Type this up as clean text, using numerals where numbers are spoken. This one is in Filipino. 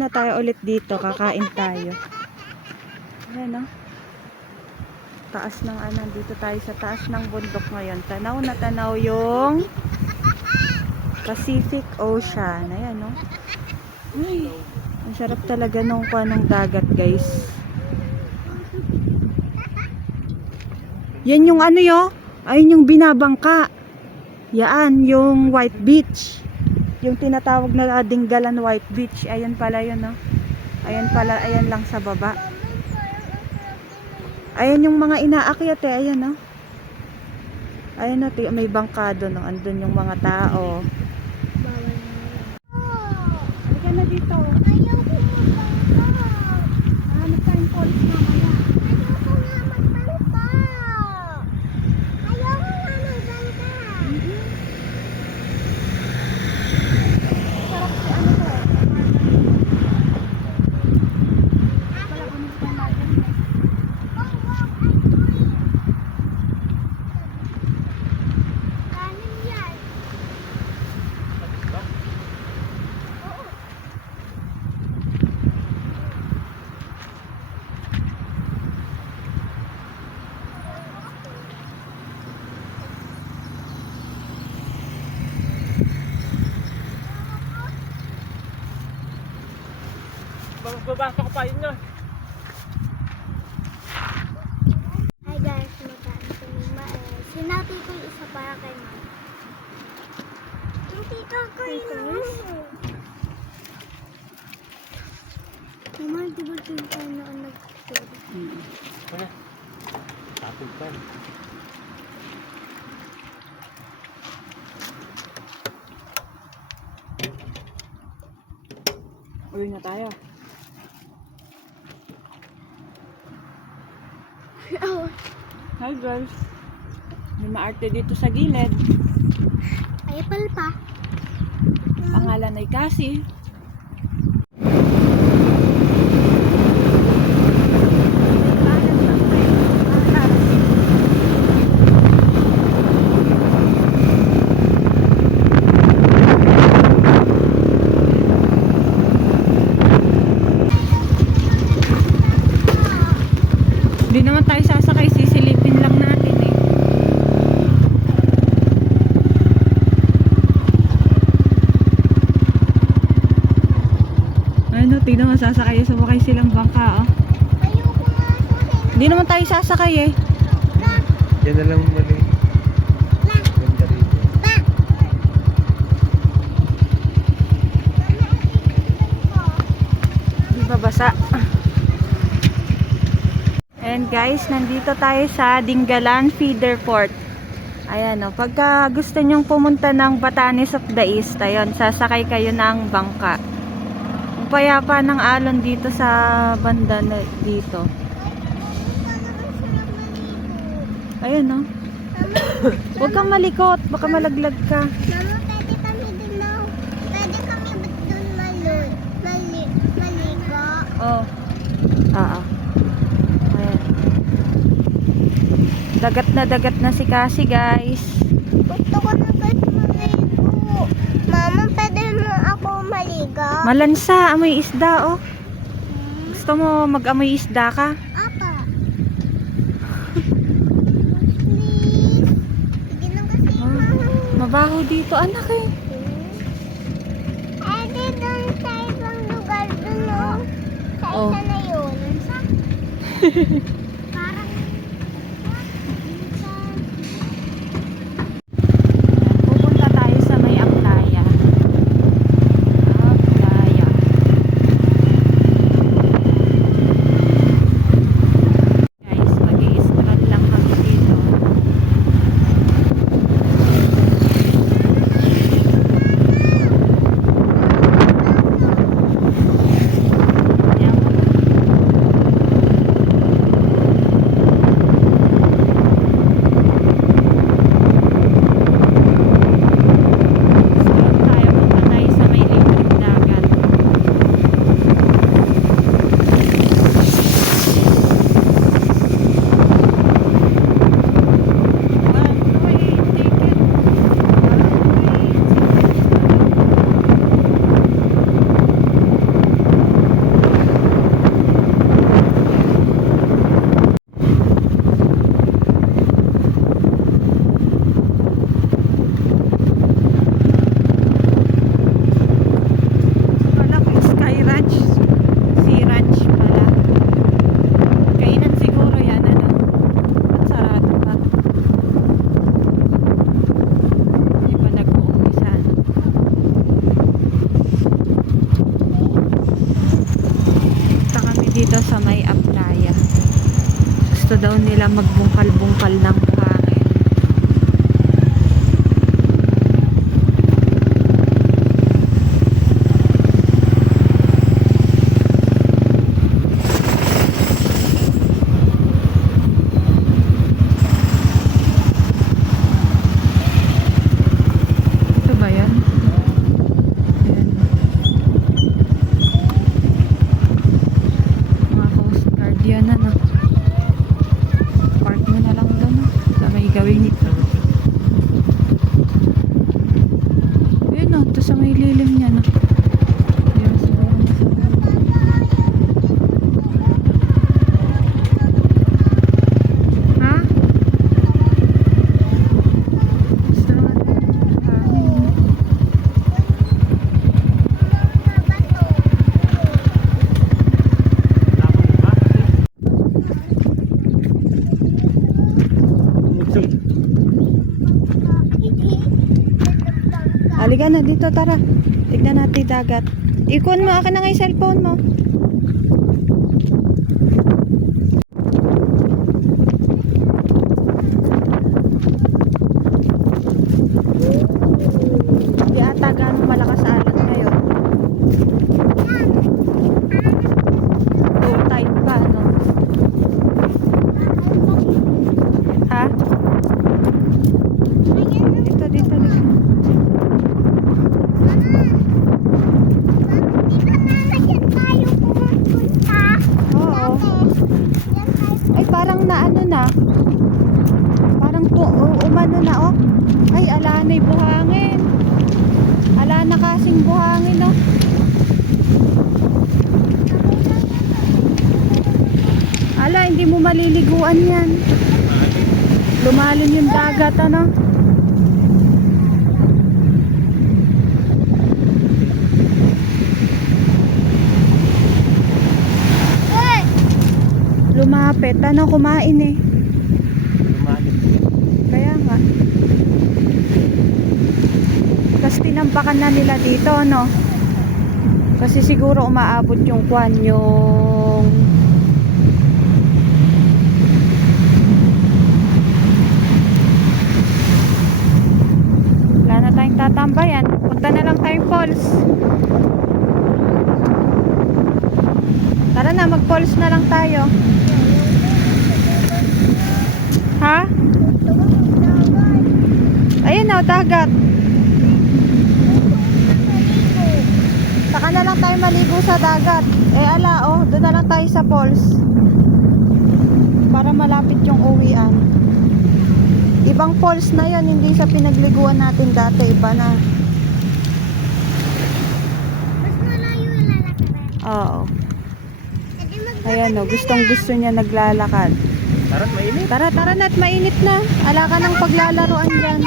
muna tayo ulit dito. Kakain tayo. Ayan, no? Taas ng ano. Dito tayo sa taas ng bundok ngayon. Tanaw na tanaw yung Pacific Ocean. Ayan, no? Ay, ang sarap talaga nung kanong dagat, guys. Yan yung ano yo. Ayun yung binabangka. Yan, yung White Beach. Yung tinatawag na Dinggalan White Beach. Ayan pala yun, no? Ayan pala, ayan lang sa baba. Ayan yung mga inaakyat eh. Ayan, no? Ayan, no? May bangka doon, no? Andun yung mga tao. Halika na dito. Ayaw ko magpangka. Hanap tayong police mamaya. Ayaw ko nga magpangka. Ayaw ko nga magpangka. Sarap si ano to. Wala ko nito natin. Wow, wow, ay boy. Kanin yan. Oo. Babasa ko pa yun nyo. Hi guys, magkaan si Mima. Sinabi ko yung isa para kay Mama. Hindi ko ko yun. Mama, di ba yung tayo na nag-story? Ano? Tapos pa. Uwi na tayo. Oh, Hi guys. May maarte dito sa gilid. ay palpa. Pangalan ay Cassie. Hindi naman tayo sasakay, sisilipin lang natin eh. Ano, tignan mo, sasakay, sumakay silang bangka, oh. Ayoko nga sa Hindi naman tayo sasakay eh. Yan na lang mali. Ganda rito. Di ba basa? And guys, nandito tayo sa Dinggalan Feeder Port. Ayan o, pagka gusto nyong pumunta ng Batanes of the East, ayun, sasakay kayo ng bangka. Ang payapa ng alon dito sa banda na dito. Ayun o. Huwag kang malikot, baka malaglag ka. Mama, pwede kami dun na. Pwede kami dun maligo. Oh. Oo. Ayan. Dagat na si Cassie, guys. Gusto ko na guys maligo. Mama, pwede mo ako maligo? Malansa, amoy isda, oh. Gusto mo mag-amoy isda ka? Apa. Please. Sige lang kasi, mama. Mabaho dito, anak eh. Pwede dun sa ibang lugar dun, oh. Sa Oh. isa na yun. Parang sa... Pupunta tayo sa may Aplaya. Aplaya. Guys, mag-i-stroll lang kami dito. Ayan. Gusto daw nila magbungkal-bungkal ng buhangin. Ito ba yan? Ayan. Mga Coast Guard yan, ano? Park mo na lang doon, sa may gawing ito. Ayun, no, ito sa may lilim niya, no? Ayun, siguro na sa ha? Gusto naman ng hangin. Halika na dito, tara. Tignan natin dagat. Ikon mo, akin na nga yung cellphone mo. Hindi ata ganong malakas alon ngayon. Low tide pa, no? Ha? Dito, dito, dito. Oo. Ay, parang na ano na. Parang umano na, oh. Ay, ala na'y buhangin. Ala na kasing buhangin, oh. Ala, hindi mo maliliguan yan. Lumalim yung dagat, ano. Lumapit, ano, kumain eh. Lumalim yan. Kaya nga. Tapos tinampakan na nila dito, no? Kasi siguro umaabot yung kwan, yung wala na tayong tatambayan. Punta na lang tayong falls. Tara na, mag-falls na lang tayo. Ha? Ayun na, dagat. Saka na lang tayo maligo sa dagat. Eh ala, oh, doon na lang tayo sa falls. Para malapit yung uwian. Ibang falls na yon, hindi sa pinagliguan natin dati. Iba na. Mas malayo yung lalakaran. Oo. Pwede Ayan, oh, gustong gusto niya naglalakad. Tara't mainit. Tara, tara na at mainit na. Ala ka ng paglalaroan dyan.